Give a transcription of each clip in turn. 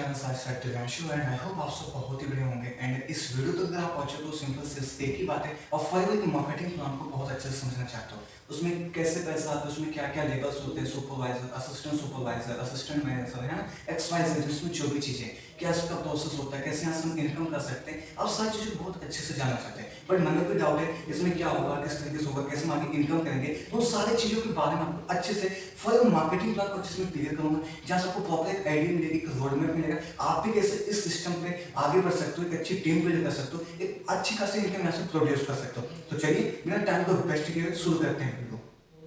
Channel साथ Divyanshu and I hope आप सब बहुत ही बढ़िया होंगे। एंड इस वीडियो तक अगर आप पहुंचे तो सिंपल सिर्फ एक ही बात है, और फाइवर की मार्केटिंग प्लान को बहुत अच्छे से समझना चाहते हो। उसमें कैसे पैसा आता है, उसमें क्या क्या लेवल्स होते हैं, सुपरवाइजर, असिस्टेंट मैनेजर है ना, XYZ, उसमें जो भी चीज़ें क्या उसका प्रोसेस होता है, कैसे यहाँ से हम इनकम कर सकते हैं, आप सारी चीज़ें बहुत अच्छे से जानना चाहते हैं। बट मन में कोई डाउट है इसमें क्या होगा, किस तरीके से होगा, कैसे हम आगे इनकम करेंगे, तो सारी चीज़ों के बारे में आपको अच्छे से फॉर मार्केटिंग प्लान को अच्छे से क्लियर करूंगा, जहाँ से आपको प्रॉपर एक आइडिया मिलेगी, एक रोड मैप मिलेगा, आप भी कैसे इस सिस्टम पे आगे बढ़ सकते हो, एक अच्छी टीम बिल्ड कर सकते हो, एक अच्छी खासी इनकम यहाँ से प्रोड्यूस कर सकते हो। तो चलिए बिना टाइम को वेस्ट किए शुरू करते हैं वीडियो।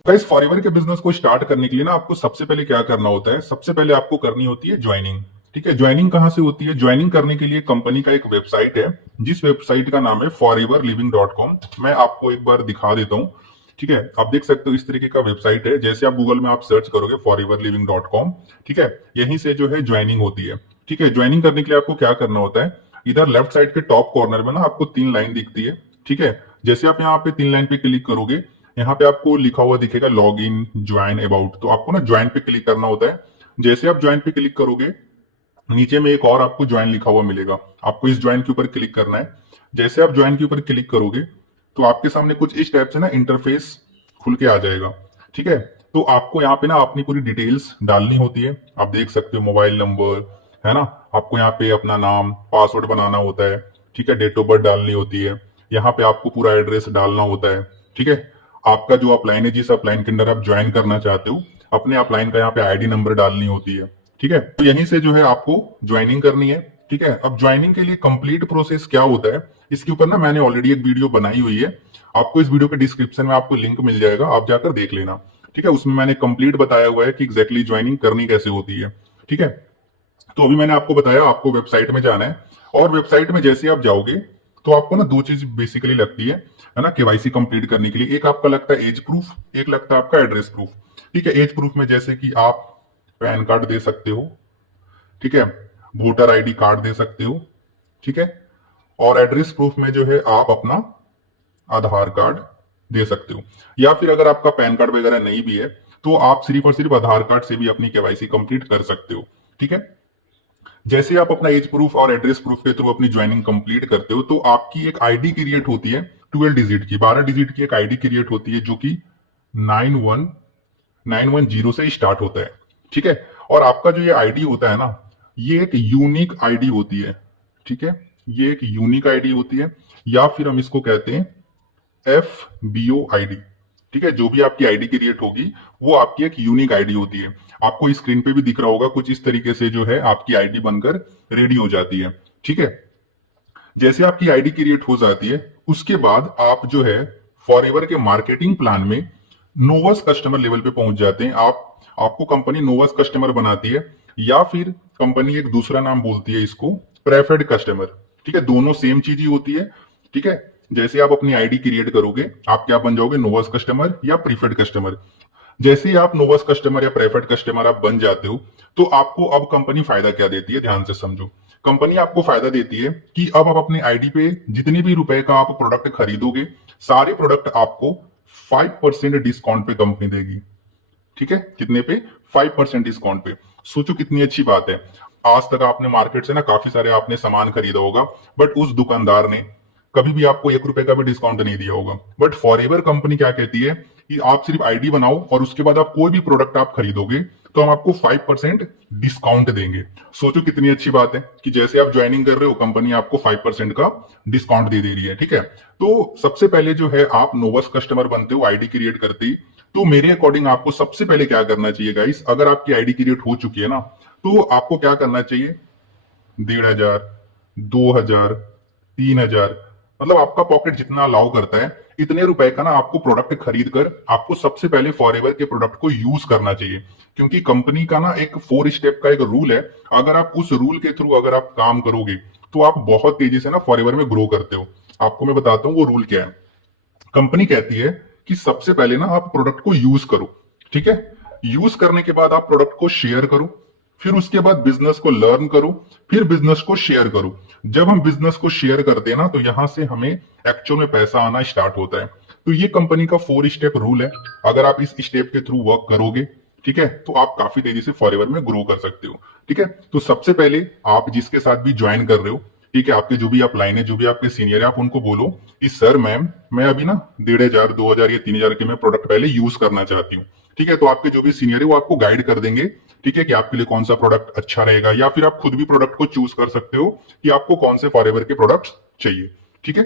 गाइस, फॉरएवर के बिजनेस को स्टार्ट करने के लिए ना आपको सबसे पहले क्या करना होता है, सबसे पहले आपको करनी होती है ज्वाइनिंग। ठीक है, ज्वाइनिंग कहां से होती है? ज्वाइनिंग करने के लिए कंपनी का एक वेबसाइट है, जिस वेबसाइट का नाम है foreverliving.com। मैं आपको एक बार दिखा देता हूं। ठीक है, आप देख सकते हो इस तरीके का वेबसाइट है। जैसे आप गूगल में आप सर्च करोगे foreverliving.com, ठीक है, यहीं से जो है ज्वाइनिंग होती है। ठीक है, ज्वाइनिंग करने के लिए आपको क्या करना होता है, इधर लेफ्ट साइड के टॉप कॉर्नर में ना आपको 3 लाइन दिखती है। ठीक है, जैसे आप यहाँ पे 3 लाइन पे क्लिक करोगे, यहाँ पे आपको लिखा हुआ दिखेगा लॉग इन, ज्वाइन, अबाउट। तो आपको ना ज्वाइन पे क्लिक करना होता है। जैसे आप ज्वाइन पे क्लिक करोगे, नीचे में एक और आपको ज्वाइन लिखा हुआ मिलेगा, आपको इस ज्वाइन के ऊपर क्लिक करना है। जैसे आप ज्वाइन के ऊपर क्लिक करोगे तो आपके सामने कुछ इस टाइप से ना इंटरफेस खुल के आ जाएगा। ठीक है, तो आपको यहाँ पे ना अपनी पूरी डिटेल्स डालनी होती है। आप देख सकते हो मोबाइल नंबर, है ना, आपको यहाँ पे अपना नाम, पासवर्ड बनाना होता है। ठीक है, डेट ऑफ बर्थ डालनी होती है। यहाँ पे आपको पूरा एड्रेस डालना होता है। ठीक है, आपका जो अपलाइन है, जिस अपलाइन के अंदर आप ज्वाइन करना चाहते हो, अपने अपलाइन का यहाँ पे आईडी नंबर डालनी होती है। ठीक है, तो यहीं से जो है आपको ज्वाइनिंग करनी है। ठीक है, अब ज्वाइनिंग के लिए कंप्लीट प्रोसेस क्या होता है, इसके ऊपर ना मैंने ऑलरेडी एक वीडियो बनाई हुई है। आपको इस वीडियो के डिस्क्रिप्शन में आपको लिंक मिल जाएगा, आप जाकर देख लेना। ठीक है, उसमें मैंने कंप्लीट बताया हुआ है कि एग्जैक्टली ज्वाइनिंग करनी कैसे होती है। ठीक है, तो अभी मैंने आपको बताया आपको वेबसाइट में जाना है, और वेबसाइट में जैसे आप जाओगे तो आपको ना 2 चीज बेसिकली लगती है ना, केवाईसी कंप्लीट करने के लिए। एक आपका लगता है एज प्रूफ, एक लगता है आपका एड्रेस प्रूफ। ठीक है, एज प्रूफ में जैसे कि आप पैन कार्ड दे सकते हो, ठीक है, वोटर आईडी कार्ड दे सकते हो। ठीक है, और एड्रेस प्रूफ में जो है आप अपना आधार कार्ड दे सकते हो, या फिर अगर आपका पैन कार्ड वगैरह नहीं भी है तो आप सिर्फ और सिर्फ आधार कार्ड से भी अपनी केवाईसी कंप्लीट कर सकते हो। ठीक है, जैसे आप अपना एज प्रूफ और एड्रेस प्रूफ के थ्रू अपनी ज्वाइनिंग कंप्लीट करते हो तो आपकी एक आईडी क्रिएट होती है, 12 डिजिट की, 12 डिजिट की एक आईडी क्रिएट होती है, जो कि 91910 से स्टार्ट होता है। ठीक है, और आपका जो ये आईडी होता है ना, ये एक यूनिक आईडी होती है। ठीक है, ये एक यूनिक आईडी होती है, या फिर हम इसको कहते हैं FBO आईडी। ठीक है, जो भी आपकी आईडी क्रिएट होगी वो आपकी एक यूनिक आईडी होती है। आपको स्क्रीन पे भी दिख रहा होगा, कुछ इस तरीके से जो है आपकी आईडी बनकर रेडी हो जाती है। ठीक है, जैसे आपकी आईडी क्रिएट हो जाती है, उसके बाद आप जो है फॉरएवर के मार्केटिंग प्लान में नोवस कस्टमर लेवल पे पहुंच जाते हैं। आपको कंपनी नोवस कस्टमर बनाती है, या फिर कंपनी एक दूसरा नाम बोलती है इसको प्रेफर्ड कस्टमर। ठीक है, दोनों सेम चीज ही होती है। ठीक है, जैसे आप अपनी आईडी क्रिएट करोगे, आप क्या बन जाओगे, नोवस कस्टमर या प्रीफर्ड कस्टमर। जैसे ही आप नोवस कस्टमर या प्रेफर्ड कस्टमर आप बन जाते हो, तो आपको अब कंपनी फायदा क्या देती है, ध्यान से समझो। कंपनी आपको फायदा देती है कि अब आप अपने आईडी पे जितने भी रुपए का आप प्रोडक्ट खरीदोगे, सारे प्रोडक्ट आपको 5% डिस्काउंट पे कंपनी देगी। ठीक है, कितने पे? 5% डिस्काउंट पे। सोचो कितनी अच्छी बात है। आज तक आपने मार्केट से ना काफी सारे आपने सामान खरीदा होगा, बट उस दुकानदार ने कभी भी आपको 1 रुपए का भी डिस्काउंट नहीं दिया होगा। बट फॉरएवर कंपनी क्या कहती है कि आप सिर्फ आईडी बनाओ और उसके बाद आप कोई भी प्रोडक्ट आप खरीदोगे तो हम आपको 5% डिस्काउंट देंगे। सोचो कितनी अच्छी बात है कि जैसे आप ज्वाइनिंग कर रहे हो, कंपनी आपको 5% का डिस्काउंट दे रही है। ठीक है, तो सबसे पहले जो है आप नोवस कस्टमर बनते हो आईडी क्रिएट करते ही। तो मेरे अकॉर्डिंग आपको सबसे पहले क्या करना चाहिए गाइस, अगर आपकी आईडी क्रिएट हो चुकी है ना, तो आपको क्या करना चाहिए, 1,500, 2,000, 3,000, मतलब आपका पॉकेट जितना अलाउ करता है, इतने रुपए का ना आपको प्रोडक्ट खरीद कर आपको सबसे पहले फॉरएवर के प्रोडक्ट को यूज करना चाहिए। क्योंकि कंपनी का ना एक 4 स्टेप का एक रूल है, अगर आप उस रूल के थ्रू अगर आप काम करोगे तो आप बहुत तेजी से ना फॉरएवर में ग्रो करते हो। आपको मैं बताता हूँ वो रूल क्या है। कंपनी कहती है कि सबसे पहले ना आप प्रोडक्ट को यूज करो। ठीक है, यूज करने के बाद आप प्रोडक्ट को शेयर करो, फिर उसके बाद बिजनेस को लर्न करो, फिर बिजनेस को शेयर करो। जब हम बिजनेस को शेयर करते हैं ना, तो यहां से हमें एक्चुअल में पैसा आना स्टार्ट होता है। तो ये कंपनी का 4 स्टेप रूल है। अगर आप इस स्टेप के थ्रू वर्क करोगे ठीक है, तो आप काफी तेजी से फॉरएवर में ग्रो कर सकते हो। ठीक है, तो सबसे पहले आप जिसके साथ भी ज्वाइन कर रहे हो, ठीक है, आपके जो भी आप लाइन है, जो भी आपके सीनियर है, आप उनको बोलो कि सर मैम मैं अभी ना 1500 2000 या 3000 के मैं प्रोडक्ट पहले यूज करना चाहती हूँ। ठीक है, तो आपके जो भी सीनियर है वो आपको गाइड कर देंगे, ठीक है, कि आपके लिए कौन सा प्रोडक्ट अच्छा रहेगा, या फिर आप खुद भी प्रोडक्ट को चूज कर सकते हो कि आपको कौन से फॉरएवर के प्रोडक्ट चाहिए। ठीक है,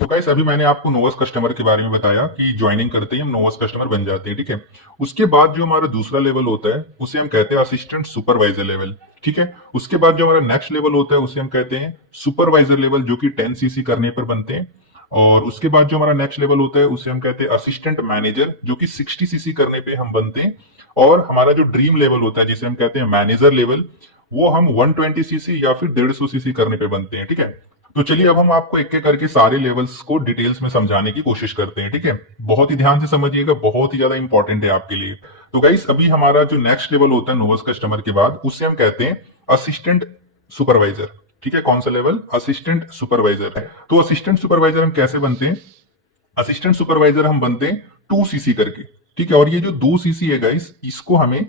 तो गाइस अभी मैंने आपको नोवस कस्टमर के बारे में बताया कि ज्वाइनिंग करते ही हम नोवस कस्टमर बन जाते हैं। ठीक है, उसके बाद जो हमारा दूसरा लेवल होता है उसे हम कहते हैं असिस्टेंट सुपरवाइजर लेवल। ठीक है, उसके बाद जो हमारा नेक्स्ट लेवल होता है उसे हम कहते हैं सुपरवाइजर लेवल, जो कि 10 सीसी करने पर बनते हैं। और उसके बाद जो हमारा नेक्स्ट लेवल होता है उसे हम कहते हैं असिस्टेंट मैनेजर, जो कि 60 सीसी करने पे हम बनते हैं। और हमारा जो ड्रीम लेवल होता है जिसे हम कहते हैं मैनेजर लेवल, वो हम 120 सीसी या फिर 150 सीसी करने पे बनते हैं। ठीक है, तो चलिए अब हम आपको एक एक करके सारे लेवल्स को डिटेल्स में समझाने की कोशिश करते हैं। ठीक है, बहुत ही ध्यान से समझिएगा, बहुत ही ज्यादा इंपॉर्टेंट है आपके लिए। तो गाइस अभी हमारा जो नेक्स्ट लेवल होता है नोवस कस्टमर के बाद, उससे हम कहते हैं असिस्टेंट सुपरवाइजर। ठीक है, कौन सा लेवल? असिस्टेंट सुपरवाइजर है। तो असिस्टेंट सुपरवाइजर हम कैसे बनते हैं? असिस्टेंट सुपरवाइजर हम बनते हैं 2 सीसी करके। ठीक है, और ये जो 2 सीसी है गाइस, इसको हमें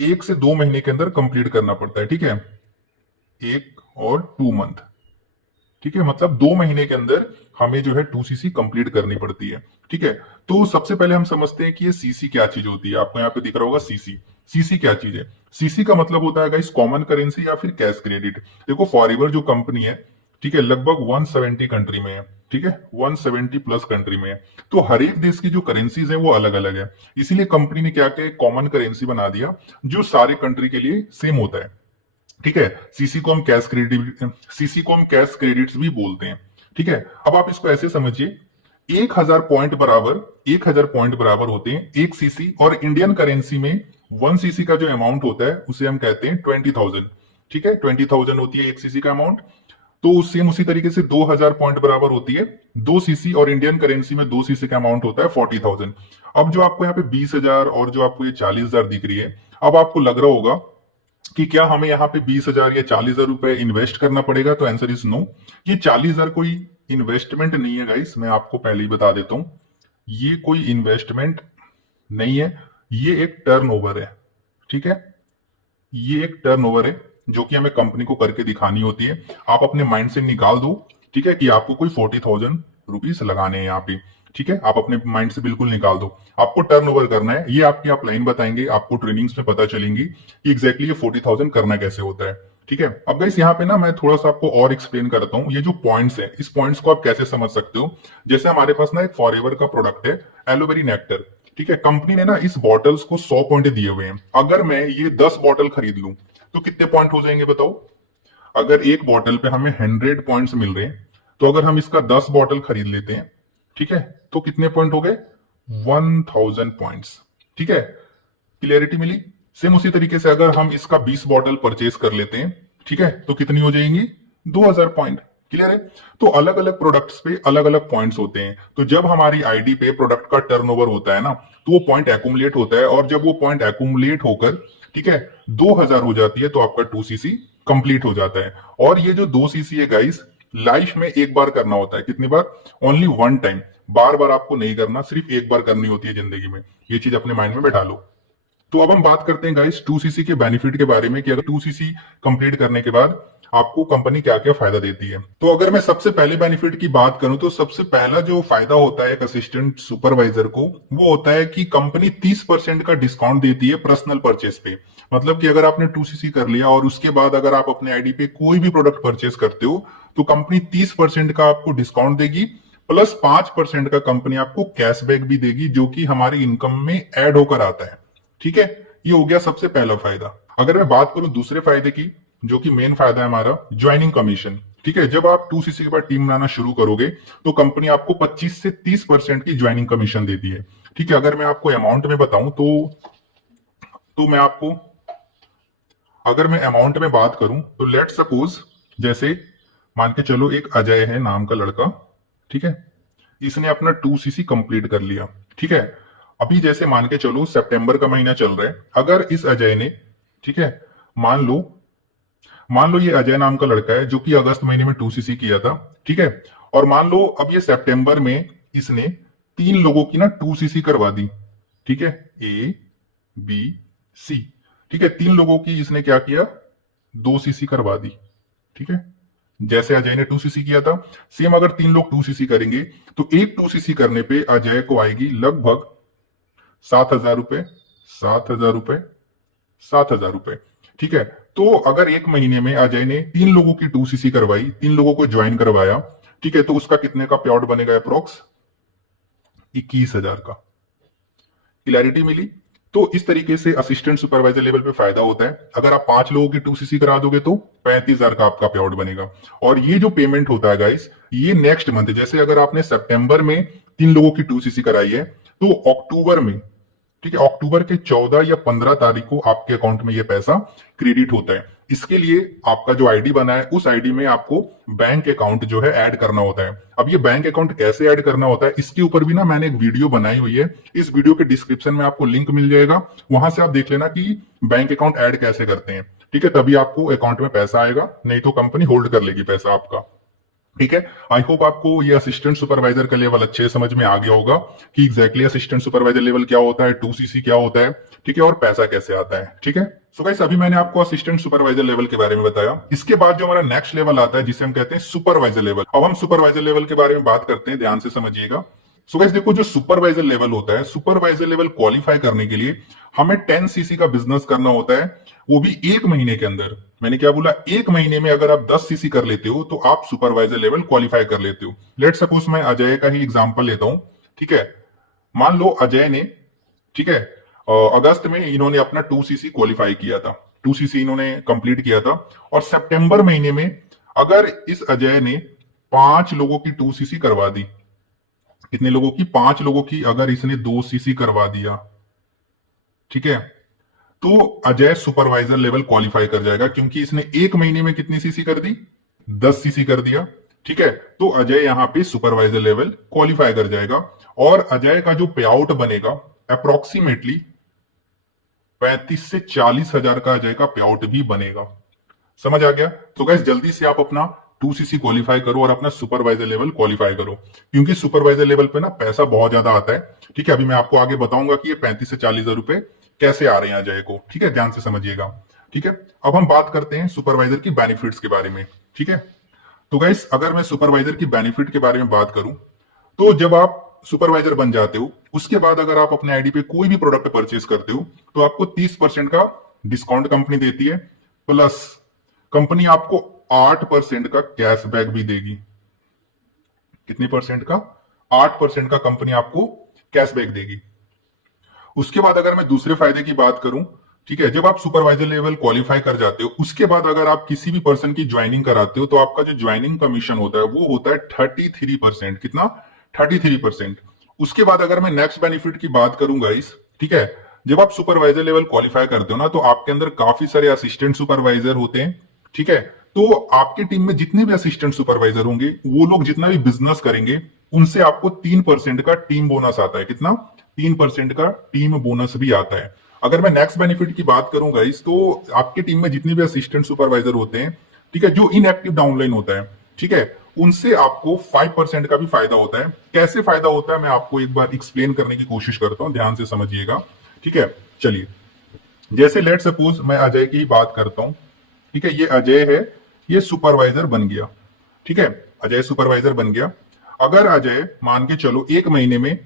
1 से 2 महीने के अंदर कंप्लीट करना पड़ता है। ठीक है, 1 और 2 मंथ। ठीक है, मतलब 2 महीने के अंदर हमें जो है 2 सीसी कंप्लीट करनी पड़ती है। ठीक है, तो सबसे पहले हम समझते हैं कि ये सीसी क्या चीज होती है। आपको यहाँ पे दिख रहा होगा सीसी। सीसी क्या चीज है? सीसी का मतलब होता है गाइस कॉमन करेंसी या फिर कैश क्रेडिट। देखो फॉरएवर जो कंपनी है, ठीक है, लगभग 170 कंट्री में है। ठीक है, 170 प्लस कंट्री में है। तो हर एक देश की जो करेंसीज है वो अलग अलग है, इसीलिए कंपनी ने क्या किया, कॉमन करेंसी बना दिया जो सारे कंट्री के लिए सेम होता है। ठीक है, सीसी को हम कैश क्रेडिट्स भी बोलते हैं। ठीक है, अब आप इसको ऐसे समझिए, 1000 पॉइंट बराबर होते हैं 1 सीसी, और इंडियन करेंसी में 1 सीसी का जो अमाउंट होता है उसे हम कहते हैं 20,000। ठीक है, 20,000 होती है 1 सीसी का अमाउंट। तो सेम उसी तरीके से 2000 पॉइंट बराबर होती है 2 सीसी, और इंडियन करेंसी में 2 सीसी का अमाउंट होता है 40,000। अब जो आपको यहाँ पे 20,000 और जो आपको ये 40,000 दिख रही है, अब आपको लग रहा होगा कि क्या हमें यहाँ पे 20,000 या 40,000 रुपए इन्वेस्ट करना पड़ेगा? तो आंसर इज नो। ये 40,000 कोई इन्वेस्टमेंट नहीं है गाइस, मैं आपको पहले ही बता देता हूं, ये कोई इन्वेस्टमेंट नहीं है, ये एक टर्नओवर है। ठीक है, ये एक टर्नओवर है जो कि हमें कंपनी को करके दिखानी होती है। आप अपने माइंड से निकाल दो, ठीक है, कि आपको कोई 40,000 रुपीज लगाने हैं यहाँ पे। ठीक है, आप अपने माइंड से बिल्कुल निकाल दो, आपको टर्नओवर करना है। ये आपकी आप लाइन बताएंगे, आपको ट्रेनिंग्स में पता चलेंगी कि एग्जैक्टली ये 40,000 करना कैसे होता है। ठीक है, अब गाइस यहाँ पे ना मैं थोड़ा सा आपको और एक्सप्लेन करता हूँ। ये जो पॉइंट्स है, इस पॉइंट्स को आप कैसे समझ सकते हो। जैसे हमारे पास ना एक फॉरएवर का प्रोडक्ट है, एलोवेरी नेक्टर। ठीक है, कंपनी ने ना इस बॉटल्स को 100 पॉइंट दिए हुए हैं। अगर मैं ये 10 बॉटल खरीद लूं तो कितने पॉइंट हो जाएंगे बताओ? अगर एक बॉटल पे हमें 100 पॉइंट्स मिल रहे हैं, तो अगर हम इसका 10 बॉटल खरीद लेते हैं, ठीक है, तो कितने पॉइंट हो गए? 1000 पॉइंट्स। ठीक है, क्लियरिटी मिली? सेम उसी तरीके से अगर हम इसका 20 बॉटल परचेज कर लेते हैं, ठीक है, तो कितनी हो जाएंगी? 2000 पॉइंट। क्लियर है? तो अलग अलग प्रोडक्ट्स पे अलग अलग पॉइंट्स होते हैं। तो जब हमारी आईडी पे प्रोडक्ट का टर्नओवर होता है ना, तो वो पॉइंट एक्यूमुलेट होता है, और जब वो पॉइंट एक्यूमुलेट होकर, ठीक है, 2000 हो जाती है, तो आपका 2 सीसी कंप्लीट हो जाता है। और ये जो 2 सीसी है गाइस, लाइफ में एक बार करना होता है। कितनी बार? Only 1 time. बार बार आपको नहीं करना, सिर्फ एक बार करनी होती है जिंदगी में। ये चीज अपने माइंड में बैठा लो। तो अब हम बात करते हैं गाइस 2 सीसी के बेनिफिट के बारे में, कि अगर 2 सीसी कंप्लीट करने के बाद आपको कंपनी क्या क्या फायदा देती है। तो अगर मैं सबसे पहले बेनिफिट की बात करूं, तो सबसे पहला जो फायदा होता है एक असिस्टेंट सुपरवाइजर को, वो होता है कि कंपनी 30% का डिस्काउंट देती है पर्सनल परचेस पे। मतलब कि अगर आपने 2 सीसी कर लिया और उसके बाद अगर आप अपने आईडी पे कोई भी प्रोडक्ट परचेस करते हो, तो कंपनी 30% का आपको डिस्काउंट देगी, प्लस 5% का कंपनी आपको कैशबैक भी देगी, जो कि हमारी इनकम में ऐड होकर आता है। ठीक है, ये हो गया सबसे पहला फायदा। अगर मैं बात करूं दूसरे फायदे की, जो कि मेन फायदा है हमारा, ज्वाइनिंग कमीशन। ठीक है, जब आप 2 सीसी के बाद टीम बनाना शुरू करोगे, तो कंपनी आपको 25 से 30% की ज्वाइनिंग कमीशन देती है। ठीक है, अगर मैं आपको अमाउंट में बताऊं तो मैं आपको, अगर मैं अमाउंट में बात करूं, तो लेट सपोज, जैसे मान के चलो एक अजय है नाम का लड़का, ठीक है, इसने अपना 2 सीसी कंप्लीट कर लिया। ठीक है, अभी जैसे मान के चलो सितंबर का महीना चल रहा है, अगर इस अजय ने, ठीक है, मान लो ये अजय नाम का लड़का है जो कि अगस्त महीने में 2 सीसी किया था। ठीक है, और मान लो अब ये सितंबर में इसने 3 लोगों की ना 2 सीसी करवा दी। ठीक है, ए बी, सी। ठीक है, 3 लोगों की इसने क्या किया, 2 सीसी करवा दी। ठीक है, जैसे अजय ने 2 सीसी किया था, सेम अगर 3 लोग 2 सीसी करेंगे तो एक 2 सीसी करने पे अजय को आएगी लगभग 7,000 रुपए, 7,000 रुपए, 7,000 रुपए। ठीक है, तो अगर एक महीने में अजय ने 3 लोगों की 2 सीसी करवाई, 3 लोगों को ज्वाइन करवाया, ठीक है, तो उसका कितने का पे आउट बनेगा, अप्रोक्स 21,000 का। क्लैरिटी मिली? तो इस तरीके से असिस्टेंट सुपरवाइजर लेवल पे फायदा होता है। अगर आप 5 लोगों की 2 सीसी करा दोगे तो 35,000 का आपका पे आउट बनेगा। और ये जो पेमेंट होता है गाइस, ये नेक्स्ट मंथ, जैसे अगर आपने सितंबर में 3 लोगों की 2 सीसी कराई है तो अक्टूबर में, ठीक है, अक्टूबर के 14 या 15 तारीख को आपके अकाउंट में ये पैसा क्रेडिट होता है। इसके लिए आपका जो आईडी बना है उस आईडी में आपको बैंक अकाउंट जो है ऐड करना होता है। अब ये बैंक अकाउंट कैसे ऐड करना होता है, इसके ऊपर भी ना मैंने एक वीडियो बनाई हुई है। इस वीडियो के डिस्क्रिप्शन में आपको लिंक मिल जाएगा, वहां से आप देख लेना कि बैंक अकाउंट ऐड कैसे करते हैं। ठीक है, तभी आपको अकाउंट में पैसा आएगा, नहीं तो कंपनी होल्ड कर लेगी पैसा आपका। ठीक है, आई होप आपको ये असिस्टेंट सुपरवाइजर का लेवल अच्छे समझ में आ गया होगा कि एग्जैक्टली असिस्टेंट सुपरवाइजर लेवल क्या होता है, 2 सीसी क्या होता है, ठीक है, और पैसा कैसे आता है। ठीक है, सो गाइस अभी मैंने आपको असिस्टेंट सुपरवाइजर लेवल के बारे में बताया। इसके बाद जो हमारा नेक्स्ट लेवल आता है जिसे हम कहते हैं सुपरवाइजर लेवल। अब हम सुपरवाइजर लेवल के बारे में बात करते हैं, ध्यान से समझिएगा। सो गाइस देखो, जो सुपरवाइजर लेवल होता है, सुपरवाइजर लेवल क्वालिफाई करने के लिए हमें 10 सीसी का बिजनेस करना होता है, वो भी एक महीने के अंदर। मैंने क्या बोला, एक महीने में अगर आप 10 सीसी कर लेते हो तो आप सुपरवाइजर लेवल क्वालिफाई कर लेते हो। लेट सपोज मैं अजय का ही एग्जांपल लेता हूं। ठीक है, मान लो अजय ने, ठीक है, अगस्त में इन्होंने अपना 2 सीसी क्वालिफाई किया था, 2 सीसी इन्होंने कंप्लीट किया था। और सितंबर महीने में अगर इस अजय ने 5 लोगों की 2 सीसी करवा दी, कितने लोगों की, 5 लोगों की अगर इसने 2 सीसी करवा दिया, ठीक है, तो अजय सुपरवाइजर लेवल क्वालिफाई कर जाएगा, क्योंकि इसने एक महीने में कितनी सीसी कर दी, 10 सीसी कर दिया। ठीक है, तो अजय यहां पे सुपरवाइजर लेवल क्वालिफाई कर जाएगा। और अजय का जो पे आउट बनेगा अप्रोक्सीमेटली 35 से 40 हजार का अजय का पे आउट भी बनेगा। समझ आ गया? तो गाइस जल्दी से आप अपना 2 सीसी क्वालिफाई करो और अपना सुपरवाइजर लेवल क्वालिफाई करो, क्योंकि सुपरवाइजर लेवल पे ना पैसा बहुत ज्यादा आता है। ठीक है, अभी मैं आपको आगे बताऊंगा कि ये 35 से 40 हजार रुपए कैसे आ रहे हैं अजय को। ठीक है, ध्यान से समझिएगा। ठीक है, अब हम बात करते हैं सुपरवाइजर की बेनिफिट्स के बारे में। ठीक है, तो गाइस अगर मैं सुपरवाइजर की बेनिफिट के बारे में बात करूं, तो जब आप सुपरवाइजर बन जाते हो उसके बाद अगर आप अपने आईडी पे कोई भी प्रोडक्ट परचेज करते हो तो आपको 30% का डिस्काउंट कंपनी देती है, प्लस कंपनी आपको 8% का कैशबैक भी देगी। कितने परसेंट का? 8% का कंपनी आपको कैशबैक देगी। उसके बाद अगर मैं दूसरे फायदे की बात करूं, ठीक है, जब आप सुपरवाइजर लेवल क्वालिफाई कर जाते हो उसके बाद अगर आप किसी भी पर्सन की ज्वाइनिंग कराते हो तो आपका जो ज्वाइनिंग कमीशन होता है वो होता है 33%। कितना? 33%। उसके बाद अगर मैं नेक्स्ट बेनिफिट की बात करूंगा इस, ठीक है, जब आप सुपरवाइजर लेवल क्वालिफाई करते हो ना तो आपके अंदर काफी सारे असिस्टेंट सुपरवाइजर होते हैं। ठीक है, तो आपकी टीम में जितने भी असिस्टेंट सुपरवाइजर होंगे वो लोग जितना भी बिजनेस करेंगे उनसे आपको 3% का टीम बोनस आता है। कितना? 3% का टीम बोनस भी आता है। अगर मैं नेक्स्ट बेनिफिट की बात करूंगा इस, तो आपकी टीम में जितने भी असिस्टेंट सुपरवाइजर होते हैं, ठीक है, जो इनएक्टिव डाउनलाइन होता है, ठीक है, उनसे आपको 5% का भी फायदा होता है। कैसे फायदा होता है मैं आपको एक बार एक्सप्लेन करने की कोशिश करता हूं, ध्यान से समझिएगा। ठीक है, चलिए, जैसे लेट सपोज मैं अजय की बात करता हूं। ठीक है, ये अजय है, ये सुपरवाइजर बन गया। ठीक है, अजय सुपरवाइजर बन गया। अगर अजय मान के चलो एक महीने में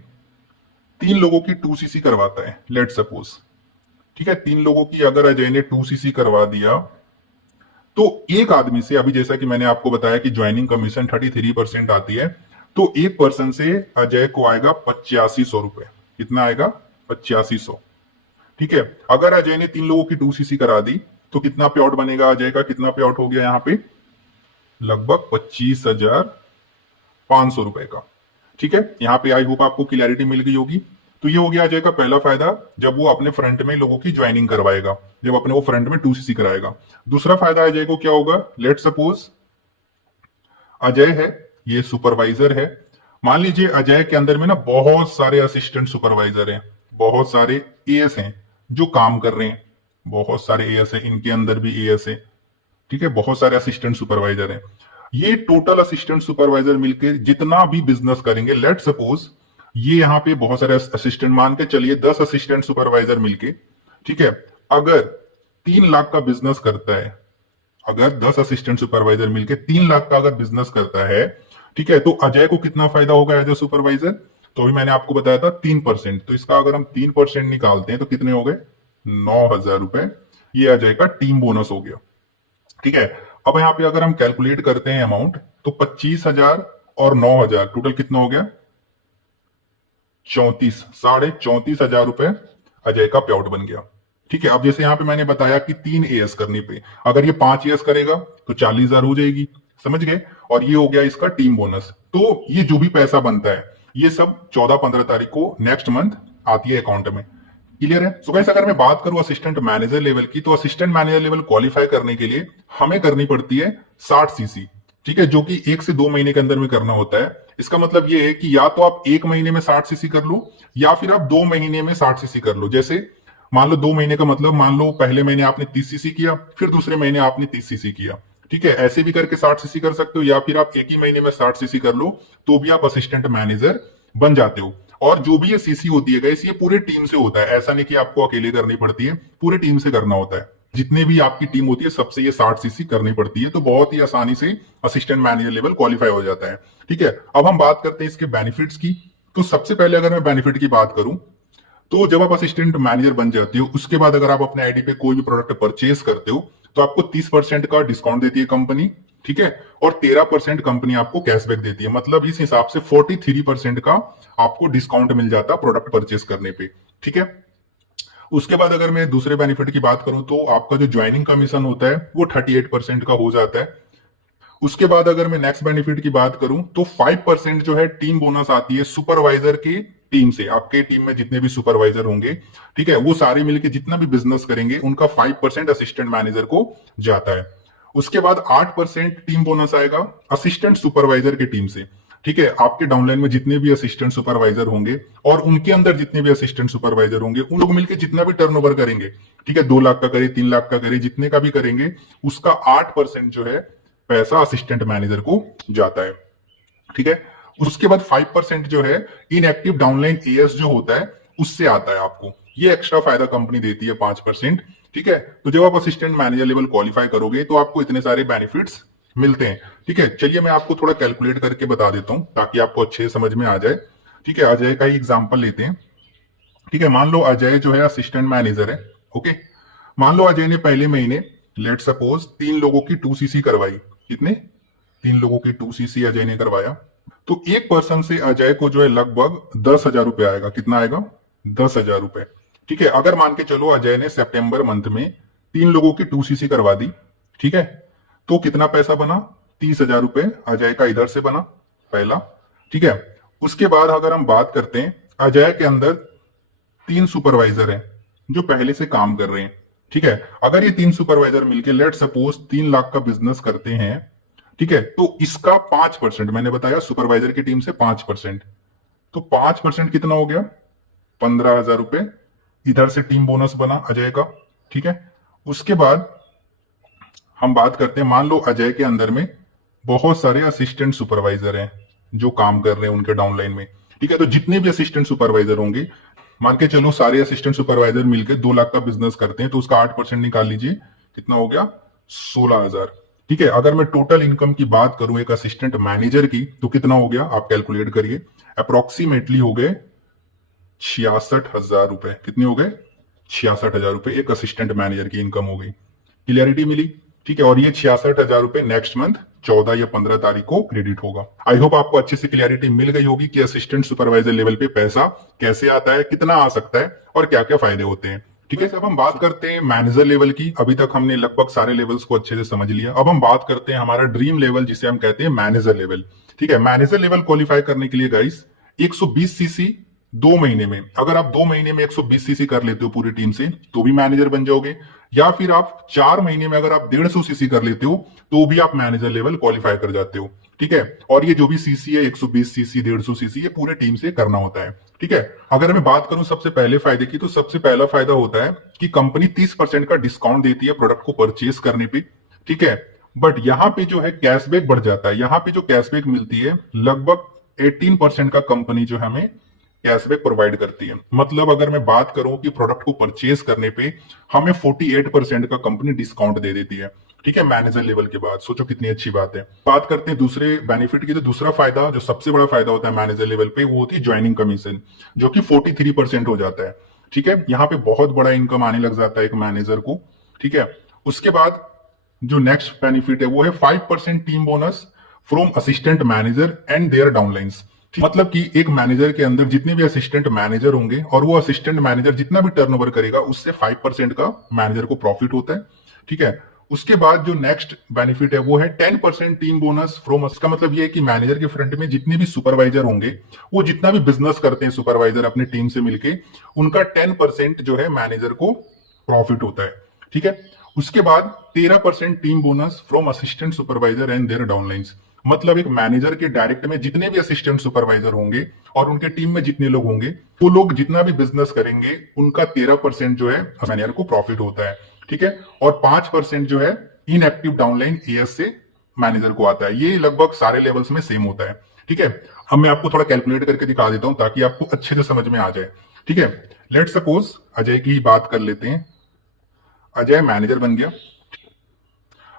3 लोगों की 2 सीसी करवाता है, लेट सपोज, ठीक है, 3 लोगों की अगर अजय ने 2 सीसी करवा दिया तो एक आदमी से, अभी जैसा कि मैंने आपको बताया कि ज्वाइनिंग कमीशन 33% आती है, तो एक पर्सन से अजय को आएगा 8500 रुपए। कितना आएगा? 8500। ठीक है, अगर अजय ने 3 लोगों की 2 सीसी करा दी तो कितना पे आउट बनेगा अजय का? कितना पे आउट हो गया यहां पे? लगभग 25,500 रुपए का। ठीक है, यहां पे आई होप आपको क्लैरिटी मिल गई होगी। तो ये हो गया अजय का पहला फायदा, जब वो अपने फ्रंट में लोगों की ज्वाइनिंग करवाएगा, जब अपने वो फ्रंट में 2 सीसी कराएगा। दूसरा फायदा अजय को क्या होगा? लेट सपोज अजय है, ये सुपरवाइजर है। मान लीजिए अजय के अंदर में ना बहुत सारे असिस्टेंट सुपरवाइजर हैं, बहुत सारे एएस हैं जो काम कर रहे हैं, बहुत सारे एएस है, इनके अंदर भी एएस है। ठीक है, बहुत सारे असिस्टेंट सुपरवाइजर हैं। ये टोटल असिस्टेंट सुपरवाइजर मिलकर जितना भी बिजनेस करेंगे, लेट सपोज ये यहां पे बहुत सारे असिस्टेंट, मान के चलिए 10 असिस्टेंट सुपरवाइजर मिलके ठीक है। अगर 3 लाख का बिजनेस करता है, अगर 10 असिस्टेंट सुपरवाइजर मिलकर 3 लाख का अगर बिजनेस करता है, ठीक है, तो अजय को कितना फायदा होगा एज ए सुपरवाइजर? तो अभी मैंने आपको बताया था 3%, तो इसका अगर हम 3% निकालते हैं तो कितने हो गए? 9,000 रुपए। ये अजय का टीम बोनस हो गया। ठीक है। अब यहाँ पे अगर हम कैलकुलेट करते हैं अमाउंट, तो 25,000 और 9,000 टोटल कितना हो गया? 34,500 रुपए अजय का पे आउट बन गया। ठीक है। अब जैसे यहाँ पे मैंने बताया कि 3 AS करने पे अगर ये 5 AS करेगा तो 40,000 हो जाएगी, समझ गए? और ये हो गया इसका टीम बोनस। तो ये जो भी पैसा बनता है ये सब 14-15 तारीख को नेक्स्ट मंथ आती है अकाउंट में। क्लियर है? सो गाइस, अगर मैं बात करूं असिस्टेंट मैनेजर लेवल की, तो असिस्टेंट मैनेजर लेवल क्वालिफाई करने के लिए हमें करनी पड़ती है 60 CC। ठीक है, जो कि 1 से 2 महीने के अंदर में करना होता है। इसका मतलब ये है कि या तो आप 1 महीने में 60 CC कर लो, या फिर आप 2 महीने में 60 CC कर लो। जैसे मान लो 2 महीने का मतलब, मान लो पहले महीने आपने 30 CC किया, फिर दूसरे महीने आपने 30 CC किया। ठीक है, ऐसे भी करके 60 CC कर सकते हो, या फिर आप एक ही महीने में 60 CC कर लो, तो भी आप असिस्टेंट मैनेजर बन जाते हो। और जो भी ये सीसी होती है गाइस, ये पूरे टीम से होता है, ऐसा नहीं कि आपको अकेले करनी पड़ती है, पूरे टीम से करना होता है। जितने भी आपकी टीम होती है सबसे ये 60 CC करनी पड़ती है, तो बहुत ही आसानी से असिस्टेंट मैनेजर लेवल क्वालिफाई हो जाता है। ठीक है, अब हम बात करते हैं इसके बेनिफिट्स की। तो सबसे पहले अगर मैं बेनिफिट की बात करूं, तो जब आप असिस्टेंट मैनेजर बन जाते हो, उसके बाद अगर आप अपने आईडी पे कोई भी प्रोडक्ट परचेज करते हो, तो आपको 30% का डिस्काउंट देती है कंपनी। ठीक है, और 13% कंपनी आपको कैशबैक देती है। मतलब इस हिसाब से 43% का आपको डिस्काउंट मिल जाता है प्रोडक्ट परचेज करने पे। ठीक है, उसके बाद अगर मैं दूसरे बेनिफिट की बात करूं, तो आपका जो ज्वाइनिंग कमीशन होता है वो 38% का हो जाता है। उसके बाद अगर मैं नेक्स्ट बेनिफिट की बात करूं, तो 5% जो है टीम बोनस आती है सुपरवाइजर की टीम से। आपके टीम में जितने भी सुपरवाइजर होंगे, ठीक है, वो सारे मिलके जितना भी बिजनेस करेंगे, उनका 5% असिस्टेंट मैनेजर को जाता है। उसके बाद 8% टीम बोनस आएगा असिस्टेंट सुपरवाइजर की टीम से। ठीक है, आपके डाउनलाइन में जितने भी असिस्टेंट सुपरवाइजर होंगे और उनके अंदर जितने भी असिस्टेंट सुपरवाइजर होंगे, उन लोग मिलकर जितना भी टर्नओवर करेंगे, ठीक है, 2 लाख का करे, 3 लाख का करे, जितने का भी करेंगे, उसका 8% जो है पैसा असिस्टेंट मैनेजर को जाता है। ठीक है, उसके बाद 5% जो है इनएक्टिव डाउनलाइन एएस जो होता है उससे आता है आपको। ये एक्स्ट्रा फायदा कंपनी देती है 5%। ठीक है, तो जब आप असिस्टेंट मैनेजर लेवल क्वालिफाई करोगे तो आपको इतने सारे बेनिफिट्स मिलते हैं। ठीक है, चलिए मैं आपको थोड़ा कैलकुलेट करके बता देता हूं ताकि आपको अच्छे समझ में आ जाए। ठीक है, अजय का ही एग्जाम्पल लेते हैं। ठीक है, मान लो अजय जो है असिस्टेंट मैनेजर है। ओके, मान लो अजय ने पहले महीने लेट सपोज 3 लोगों की 2 CC करवाई। कितने? 3 लोगों की 2 CC अजय ने करवाया, तो एक पर्सन से अजय को जो है लगभग 10,000 रुपए आएगा। कितना आएगा? 10,000 रुपए। ठीक है, अगर मान के चलो अजय ने सितंबर मंथ में 3 लोगों की 2 CC करवा दी, ठीक है, तो कितना पैसा बना? 30,000 रुपए अजय का इधर से बना, पहला। ठीक है, उसके बाद अगर हम बात करते हैं, अजय के अंदर 3 सुपरवाइजर हैं जो पहले से काम कर रहे हैं। ठीक है, अगर ये 3 सुपरवाइजर मिलके लेट सपोज 3 लाख का बिजनेस करते हैं, ठीक है, तो इसका 5%, मैंने बताया सुपरवाइजर की टीम से 5%, तो 5% कितना हो गया? 15,000 रुपए इधर से टीम बोनस बना अजय का। ठीक है, उसके बाद हम बात करते हैं, मान लो अजय के अंदर में बहुत सारे असिस्टेंट सुपरवाइजर हैं जो काम कर रहे हैं उनके डाउनलाइन में। ठीक है, तो जितने भी असिस्टेंट सुपरवाइजर होंगे, मान के चलो सारे असिस्टेंट सुपरवाइजर मिलकर 2 लाख का बिजनेस करते हैं, तो उसका 8% निकाल लीजिए, कितना हो गया? 16,000। ठीक है, अगर मैं टोटल इनकम की बात करूं एक असिस्टेंट मैनेजर की, तो कितना हो गया? आप कैलकुलेट करिए, अप्रोक्सीमेटली हो गए 66,000 रुपए। कितने हो गए? 66,000 रुपए एक असिस्टेंट मैनेजर की इनकम हो गई। क्लियरिटी मिली? ठीक है, और ये 66,000 रुपए नेक्स्ट मंथ 14 या 15 तारीख को क्रेडिट होगा। आई होप आपको अच्छे से क्लियरिटी मिल गई होगी कि असिस्टेंट सुपरवाइजर लेवल पे पैसा कैसे आता है, कितना आ सकता है और क्या क्या फायदे होते हैं। ठीक है, अब हम बात करते हैं मैनेजर लेवल की। अभी तक हमने लगभग सारे लेवल्स को अच्छे से समझ लिया। अब हम बात करते हैं हमारा ड्रीम लेवल, जिसे हम कहते हैं मैनेजर लेवल। ठीक है, मैनेजर लेवल क्वालिफाई करने के लिए गाइस 120 सीसी 2 महीने में, अगर आप 2 महीने में 120 सीसी कर लेते हो पूरी टीम से, तो भी मैनेजर बन जाओगे। या फिर आप 4 महीने में अगर आप 150 सीसी कर लेते हो, तो भी आप मैनेजर लेवल क्वालिफाई कर जाते हो। ठीक है, और ये जो भी सीसी है 120 सीसी 150 सीसी, ये पूरे टीम से करना होता है। ठीक है, अगर मैं बात करूं सबसे पहले फायदे की, तो सबसे पहला फायदा होता है कि कंपनी 30% का डिस्काउंट देती है प्रोडक्ट को परचेज करने पे। ठीक है, बट यहां पे जो है कैशबैक बढ़ जाता है। यहां पे जो कैशबैक मिलती है लगभग 18% का कंपनी जो हमें कैशबैक प्रोवाइड करती है। मतलब अगर मैं बात करूं कि प्रोडक्ट को परचेज करने पे हमें 48% का कंपनी डिस्काउंट दे देती है, ठीक है, मैनेजर लेवल के बाद। सोचो कितनी अच्छी बात है। बात करते हैं दूसरे बेनिफिट की, तो दूसरा फायदा जो सबसे बड़ा फायदा होता है मैनेजर लेवल पे, वो होती है ज्वाइनिंग कमीशन, जो कि 43% हो जाता है। ठीक है, यहाँ पे बहुत बड़ा इनकम आने लग जाता है एक मैनेजर को। ठीक है, उसके बाद जो नेक्स्ट बेनिफिट है वो है 5% team bonus from assistant manager and their downlines. मतलब कि एक मैनेजर के अंदर जितने भी असिस्टेंट मैनेजर होंगे और वो असिस्टेंट मैनेजर जितना भी टर्नओवर करेगा उससे 5% का मैनेजर को प्रॉफिट होता है। ठीक है, उसके बाद जो नेक्स्ट बेनिफिट है वो है 10% टीम बोनस फ्रॉम। इसका मतलब ये है कि मैनेजर के फ्रंट में जितने भी सुपरवाइजर होंगे, वो जितना भी बिजनेस करते हैं सुपरवाइजर अपनी टीम से मिलके, उनका 10% जो है मैनेजर को प्रॉफिट होता है। ठीक है, उसके बाद 13% team bonus from assistant supervisor and their downlines. मतलब एक मैनेजर के डायरेक्ट में जितने भी असिस्टेंट सुपरवाइजर होंगे और उनके टीम में जितने लोग होंगे, वो लोग जितना भी बिजनेस करेंगे उनका 13% जो है मैनेजर को प्रॉफिट होता है। ठीक है, और 5% जो है इनएक्टिव डाउनलाइन एएस से मैनेजर को आता है। ये लगभग सारे लेवल्स में सेम होता है। ठीक है, अब मैं आपको थोड़ा कैलकुलेट करके दिखा देता हूं ताकि आपको अच्छे से समझ में आ जाए। ठीक है, लेट सपोज अजय की बात कर लेते हैं। अजय मैनेजर बन गया।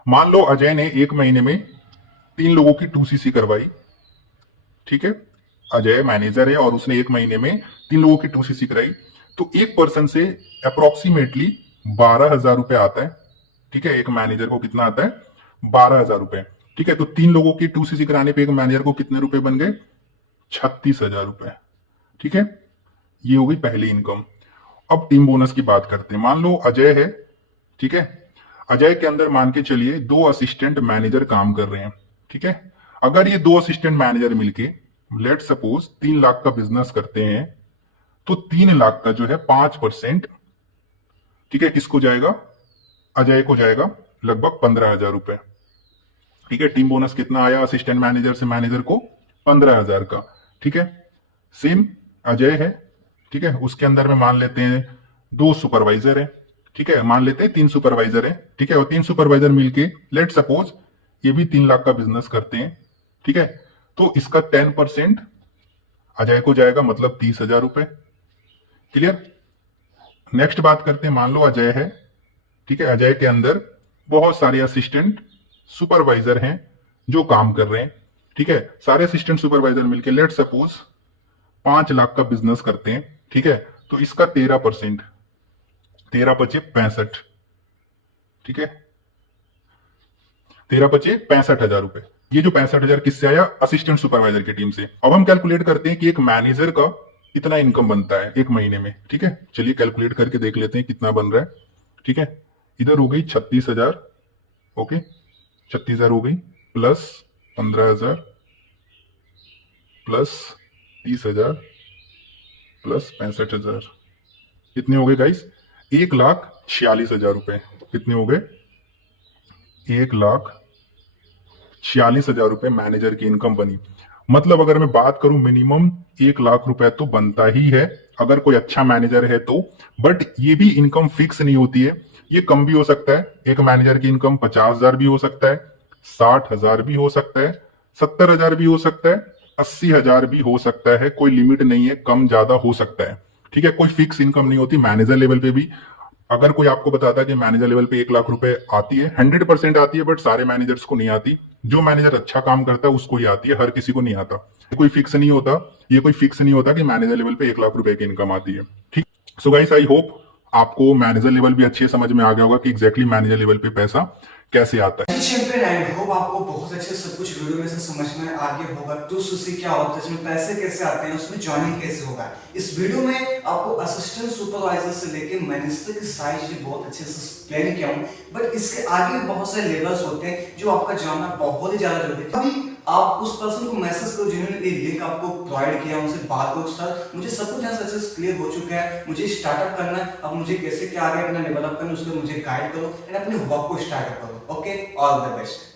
मान लो अजय ने एक महीने में 3 लोगों की 2सीसी करवाई। ठीक है, अजय मैनेजर है और उसने एक महीने में 3 लोगों की 2सीसी कराई, तो एक पर्सन से अप्रोक्सीमेटली 12,000 रुपए आता है। ठीक है, एक मैनेजर को कितना आता है? 12,000 रुपए। ठीक है, तो 3 लोगों की 2सीसी कराने पे एक मैनेजर को कितने रुपए बन गए? 36,000 रुपए। ठीक है, ये हो गई पहली इनकम। अब टीम बोनस की बात करते हैं। मान लो अजय है, ठीक है, अजय के अंदर मान के चलिए 2 असिस्टेंट मैनेजर काम कर रहे हैं। ठीक है, अगर ये 2 असिस्टेंट मैनेजर मिलके लेट सपोज 3 लाख का बिजनेस करते हैं, तो 3 लाख का जो है 5%, ठीक है, किसको जाएगा? अजय को जाएगा लगभग 15,000 रुपए। ठीक है, टीम बोनस कितना आया असिस्टेंट मैनेजर से मैनेजर को? 15,000 का। ठीक है, सेम अजय है, ठीक है, उसके अंदर में मान लेते हैं 2 सुपरवाइजर है। ठीक है, मान लेते हैं 3 सुपरवाइजर है। ठीक है, और 3 सुपरवाइजर मिलके लेट सपोज ये भी 3 लाख का बिजनेस करते हैं। ठीक है, तो इसका 10% अजय को जाएगा, मतलब 30,000 रुपए। क्लियर? नेक्स्ट बात करते हैं। मान लो अजय है, ठीक है, अजय के अंदर बहुत सारे असिस्टेंट सुपरवाइजर हैं जो काम कर रहे हैं। ठीक है, सारे असिस्टेंट सुपरवाइजर मिलके लेट सपोज 5 लाख का बिजनेस करते हैं। ठीक है, तो इसका 13%, 13 पचे 65। ठीक है, 13 पचे 65,000 रुपए। ये जो 65,000 किससे आया? असिस्टेंट सुपरवाइजर की टीम से। अब हम कैलकुलेट करते हैं कि एक मैनेजर का कितना इनकम बनता है एक महीने में। ठीक है, चलिए कैलकुलेट करके देख लेते हैं कितना बन रहा है। ठीक है, इधर हो गई 36,000। ओके, 36,000 हो गई, प्लस 15,000 प्लस 30,000 प्लस 65,000, कितने हो गए गाइस? 1,46,000 रुपए। कितने हो गए? 1,46,000 रुपए मैनेजर की इनकम बनी। मतलब अगर मैं बात करूं मिनिमम 1 लाख रुपए तो बनता ही है अगर कोई अच्छा मैनेजर है तो। बट ये भी इनकम फिक्स नहीं होती है, ये कम भी हो सकता है। एक मैनेजर की इनकम 50,000 भी हो सकता है, 60,000 भी हो सकता है, 70,000 भी हो सकता है, 80,000 भी हो सकता है। कोई लिमिट नहीं है, कम ज्यादा हो सकता है। ठीक है, कोई फिक्स इनकम नहीं होती मैनेजर लेवल पे भी। अगर कोई आपको बताता है कि मैनेजर लेवल पे 1 लाख रुपए आती है, 100% आती है, बट सारे मैनेजर्स को नहीं आती। जो मैनेजर अच्छा काम करता है उसको ही आती है, हर किसी को नहीं आता। कोई फिक्स नहीं होता, ये कोई फिक्स नहीं होता कि मैनेजर लेवल पे 1 लाख रुपए की इनकम आती है। ठीक, सो गाइस आई होप आपको मैनेजर लेवल भी अच्छे समझ में आ गया होगा कि एग्जैक्टली मैनेजर लेवल पे पैसा कैसे आता है। चैंपियन आई होप आपको बहुत अच्छे सब कुछ वीडियो में से समझ में आ गया होगा। टू सीसी क्या होता है, इसमें पैसे कैसे आते हैं, उसमें ज्वाइनिंग कैसे होगा। इस वीडियो में आपको असिस्टेंट सुपरवाइजर से लेके मैनेजर की साइज भी बहुत अच्छे से एक्सप्लेन किया हूं। बट इसके आगे भी बहुत सारे लेवल्स होते हैं जो आपका जानना बहुत ही ज्यादा जरूरी है। अभी आप उस पर्सन को मैसेज करो जिन्होंने ये लिंक आपको प्रोवाइड किया, उनसे बात करो। सर मुझे सब कुछ यहाँ सक्सेस क्लियर हो चुका है, मुझे स्टार्टअप करना है, अब मुझे कैसे क्या आगे अपना डेवलप करना है उसको मुझे गाइड करो एंड अपने वर्क को स्टार्टअप करो। Okay, all the best.